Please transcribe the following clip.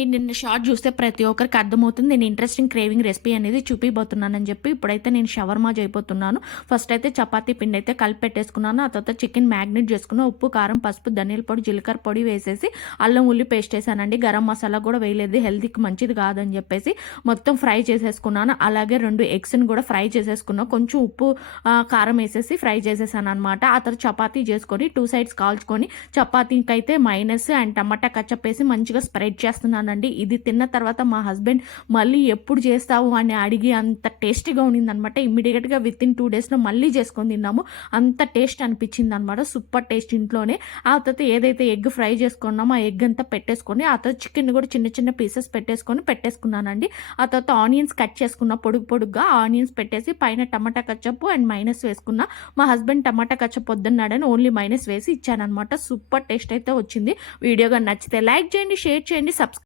నిన్న షార్ట్ చూస్తే ప్రతి ఒక్కరికి అర్థమవుతుంది. నేను ఇంట్రెస్టింగ్ క్రేవింగ్ రెసిపీ అనేది చూపియబోతున్నానని చెప్పి. ఇప్పుడైతే నేను షవర్మా చేయబోతున్నాను. ఫస్ట్ అయితే చపాతీ పిండి అయితే కలిపి పెట్టేసుకున్నాను. ఆ తర్వాత చికెన్ మ్యాగ్నేట్ చేసుకున్న ఉప్పు, కారం, పసుపు, ధనియాల పొడి, జీలకర్ర పొడి వేసేసి అల్లం ఉల్లి పేస్ట్ వేసానండి. గరం మసాలా కూడా వేయలేదు, హెల్తీకి మంచిది కాదని చెప్పేసి మొత్తం ఫ్రై చేసేసుకున్నాను. అలాగే 2 ఎగ్స్ని కూడా ఫ్రై చేసేసుకున్నాను. కొంచెం ఉప్పు కారం వేసేసి ఫ్రై చేసేసాను అనమాట. ఆ తర్వాత చపాతీ చేసుకొని 2 సైడ్స్ కాల్చుకొని చపాతీకి అయితే మైనస్ అండ్ టమాటా కచ్చప్ వేసి మంచిగా స్ప్రెడ్ చేస్తున్నాను. ఇది తిన్న తర్వాత మా హస్బెండ్ మళ్ళీ ఎప్పుడు చేస్తావు అని అడిగి అంత టేస్టీగా ఉన్నిందనమాట. ఇమ్మీడియట్గా విత్ ఇన్ 2 డేస్లో మళ్ళీ చేసుకొని తిన్నాము. అంత టేస్ట్ అనిపించింది అనమాట. సూపర్ టేస్ట్ ఇంట్లోనే. ఆ తర్వాత ఏదైతే ఎగ్ ఫ్రై చేసుకున్నామో ఆ ఎగ్ అంతా పెట్టేసుకొని ఆ తర్వాత చికెన్ కూడా చిన్న చిన్న పీసెస్ పెట్టేసుకున్నానండి. ఆ తర్వాత ఆనియన్స్ కట్ చేసుకున్న పొడుగ్గా ఆనియన్స్ పెట్టేసి పైన టమాటా కచ్చప్పు అండ్ మైనస్ వేసుకున్న. మా హస్బెండ్ టమాటా కచ్చప్ వద్దన్నాడని ఓన్లీ మైనస్ వేసి ఇచ్చానమాట. సూపర్ టేస్ట్ అయితే వచ్చింది. వీడియోగా నచ్చితే లైక్ చేయండి, షేర్ చేయండి, సబ్స్క్రైబ్